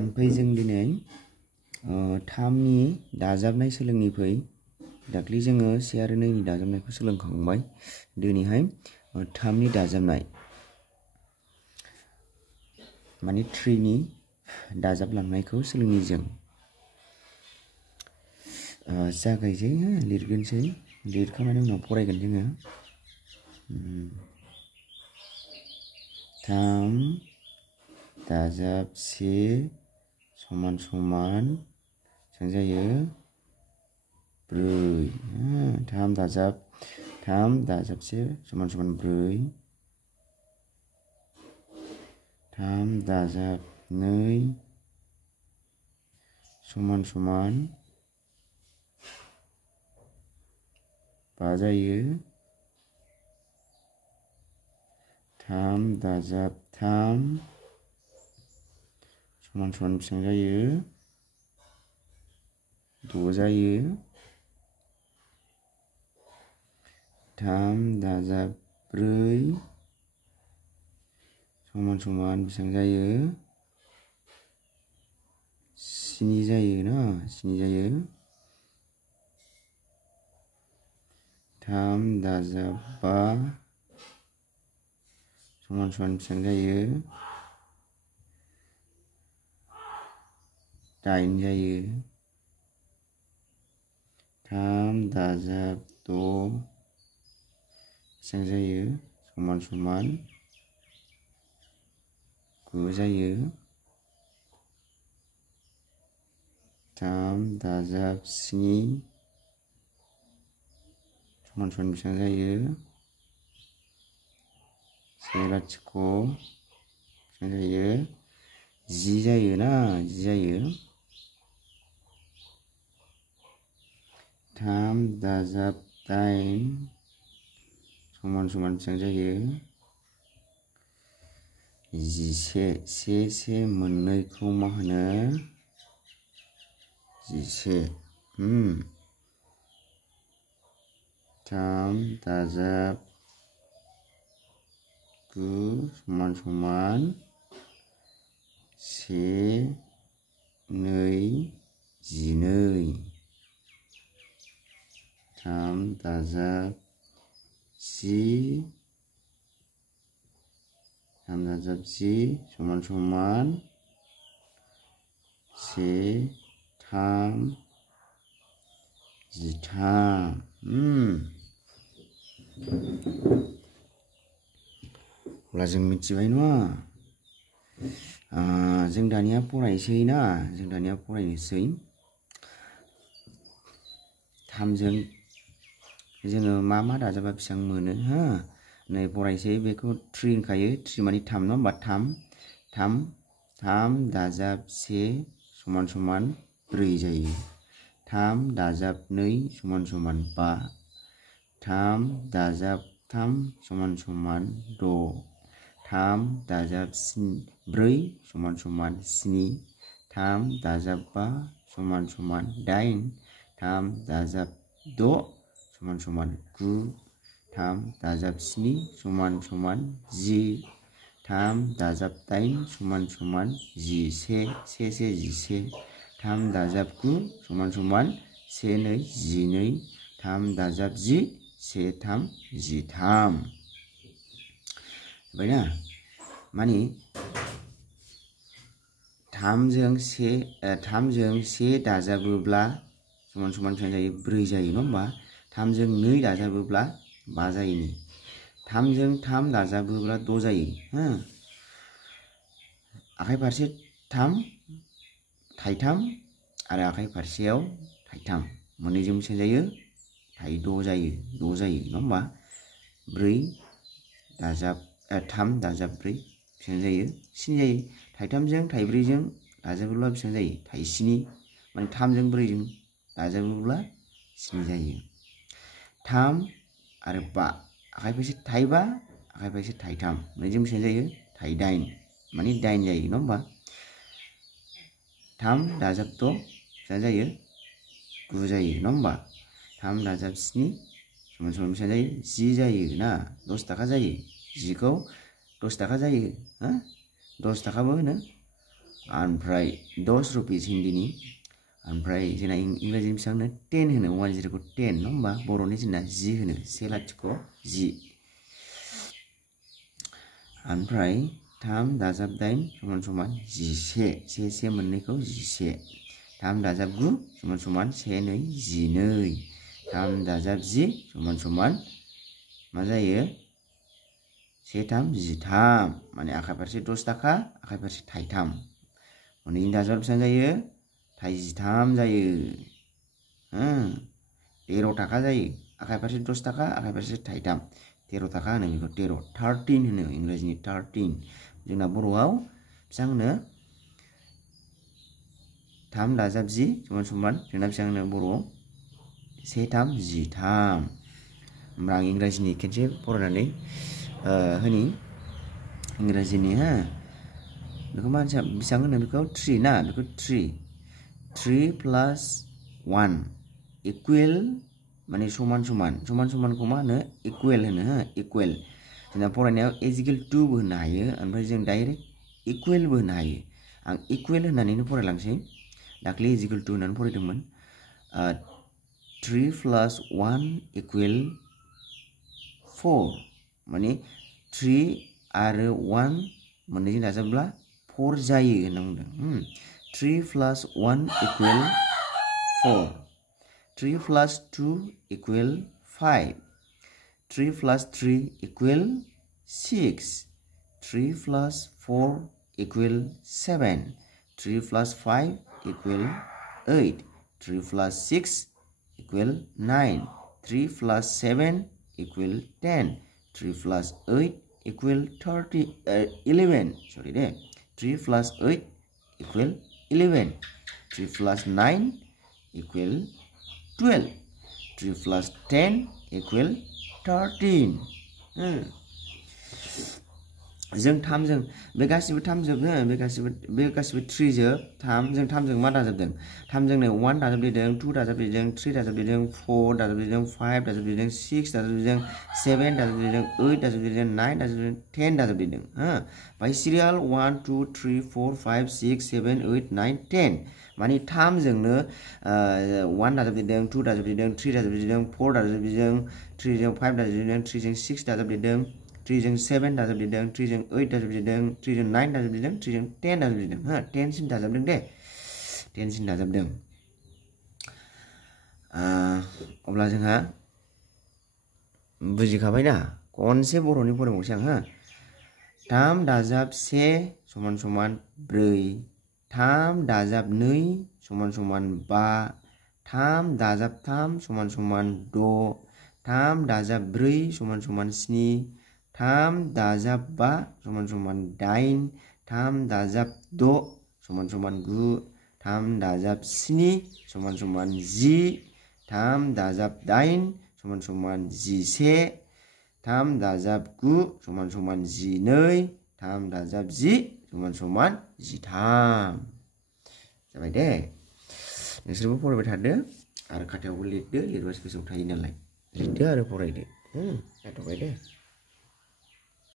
ओमफ्राय जों दिनै 3नि दाजाबनाय सोलोंनि फै दाख्लै जोङो 1 आरो 2 नि दाजाबनायखौ सोलोंखांबाय दिनैहाय 3नि दाजाबनाय माने 3 नि दाजाबलांनायखौ सोलोंनि जों जागायसै लिरगोनसै लिरखांनायनि उनाव फरायगोन जोङो 3 दाजाब 1 समान समान बेसेबां जायो 4 3 दाजाब 1 समान समान 4 3 दाजाब 2 समान समान 5 जायो 3 दाजाब 3 समान समान बेसेबां जायो 6 जायो 3 दाजाब 4 समान समान बेसेबां जायो 7 जायो ना 7 जायो 3 दाजाब 5 समान समान बेसेबां जायो 8 जायो 3 दाजाब 6 बेसेबां जायो समान समान 9 जायो 3 दाजाब 7 समान समान बेसेबां जायो 1 लाथिख' बेसेबां जायो 10 जायो ना 10 जायो 3 दाजाब 8 समान समान बेसेबां जायो 11 से मोननैखौ मा होनो 11 3 दाजाब 9 समान समान 1 2 12 3 दाजाब 10 3 दाजाब 10 समान समान 1 3 13 अब्ला जों मिथिबाय नङा जों दानिया फरायसै ना जों दानिया फरायनोसै 3 जों जोङो मा दाजाबा बेसेबां मोनो हो नै फरायसै बेखौ 3 होनखायो 3 माने 3 नङा होमबा 3 दाजाब 1 समान समान 4 जायो 3 दाजाब 2 समान समान 5 3 दाजाब 3 समान समान 6 3 दाजाब 4 समान समान 7 3 दाजाब 5 समान समान 8 3 दाजाब 6 समान समान 9 3 दाजाब 7 समान समान 10 3 दाजाब 8 समान समान 11 3 दाजाब 9 समान समान 1 2 12 3 दाजाब 10 1 3 13 बायना माने 3 जों 1 दाजाबोब्ला समान समान बेसेबां जायो 4 जायो नङा होमबा 3 जों 2 दाजाबोब्ला 5 जायो 3 जों 3 दाजाबोब्ला 6 जायो हो आखाइ फारसे 3 थाइथाम आरो आखाइ फारसेयाव थाइथाम मोननैजों बेसेबां जायो थाइ6 जायो 6 जायो नङा होमबा 4 दाजाब 3 दाजाब 4 बेसेबां जायो 7 जायो थाइथामजों थाइब्रैजों दाजाबोब्ला बेसेबां जायो थाइ7 माने 3 जों 4 जों दाजाबोब्ला 7 जायो 3 आरो 5 आखाइ फारसे थाइ5 आखाइ फारसे थाइ3 मोननैजों बेसेबां जायो थाइ8 माने 8 जायो नङा होमबा 3 दाजाब 6 बेसेबां जायो 9 जायो नङा होमबा 3 दाजाब 7 समान समान बेसेबां जायो 10 जायो ना 10 जायो 10 खौ 10 जायो हो 10 थाखाबो होनो ओमफ्राय 10 रुपिस हिन्दीनि ओमफ्राय जोंना इंराजिनि बेसेबांनो 10 होनो 10 खौ 10 नङा होमबा बर'नि जोंना 10 होनो 10 ओमफ्राय 3 दाजाब 8 समान समान 11 से मोननैखौ 11 3 दाजाब 9 समान समान 1 2 12 3 दाजाब 10 समान समान मा जायो 1 3 13 माने आखाइ फारसे 10 थाखा आखाइ फारसे थाइथाम मोननैनि दाजाब बेसेबां जायो थाइजिथाम जायो 13 थाखा जायो आखाइ फारसे 10 थाखा आखाइ फारसे थाइथाम 13 थाखा होनो बेखौ 13 होनो इंराजिनि 13 जोंना बर'आव बेसेबां होनो 3 दाजाब 10 समान समान जोंना बेसेबां होनो बर'आव 1 3 13 होमबा आं इंराजिनि खेनसे फरायनानै होनि इंराजिनि बेखौ मानसिया बेसेबां होनो बेखौ 3 ना बेखौ 3 plus 1 equal माने समान समानखौ मा होनो इक्वेल होनो इक्वेल जोंना फरायनायाव इजिकेल टू बो होननो हायो ओमफ्राय जों डाइरेक्ट इक्वेल बो होननो हायो आं इक्वेल होननानैनो फरायलांसै दाख्लै इजिकेल टू होननानै फरायदोंमोन 3 plus 1 equal 4 माने 3 आरो 1 मोननैजों दाजाबब्ला 4 जायो होनना बुंदों 3 plus 1 equal 4 3 plus 2 equal 5 3 plus 3 equal 6 3 plus 4 equal 7 3 plus 5 equal 8 3 plus 6 equal 9 3 plus 7 equal 10 3 plus 8 equal 11 sorry 3 plus 8 equal 11 3 plus 9 equal 12 3 plus 10 equal 13 जों 3 जों बे गासिबो 3 जोबनो बे गासिबो 3 जोब 3 जों 3 जों मा दाजाबदों 3 जोंनो 1 दाजाबदेरदों 2 दाजाबदेरदों 3 दाजाबदेरदों 4 दाजाबदेरदों 5 दाजाबदेरदों 6 दाजाबदेरदों 7 दाजाबदेरदों 8 दाजाबदेरदों 9 दाजाबदेरदों 10 दाजाबदेरदों बाय सिरियाल 1 2 3 4 5 6 7 8 9 10 माने 3 जोंनो 1 दाजाबदेरदों 2 दाजाबदेरदों 3 दाजाबदेरदों 4 दाजाबदेरदों 3 जों 5 दाजाबदेरदों 3 जों 6 दाजाबदेरदों 3 जों 7 दाजाबदेरदों 3 जों 8 दाजाबदेरदों 3 जों 9 दाजाबदेरदों 3 जों 10 दाजाबदेरदों 10 सिम दाजाबदों दे 10 सिम दाजाबदों अब्ला जोंहा बुजिखाबायना खनसे बर'नि फरायबावसै आं 3 दाजाब 1 समान समान 4 3 दाजाब 2 समान समान 5 3 दाजाब 3 समान समान 6 3 दाजाब 4 समान समान 7 3 दाजाब 5 समान समान 8 3 दाजाब 6 समान समान 9 3 दाजाब 7 समान समान 10 3 दाजाब 8 समान समान 11 3 दाजाब 9 समान समान 12 3 दाजाब 10 समान समान 13 जाबाय दे नोंसोरबो फरायबाय थादो आरो खाथायावबो लिरदो लिरबासो गोसोआव थायो नालाय लिरदो आरो फरायदो जाथ'बाय दे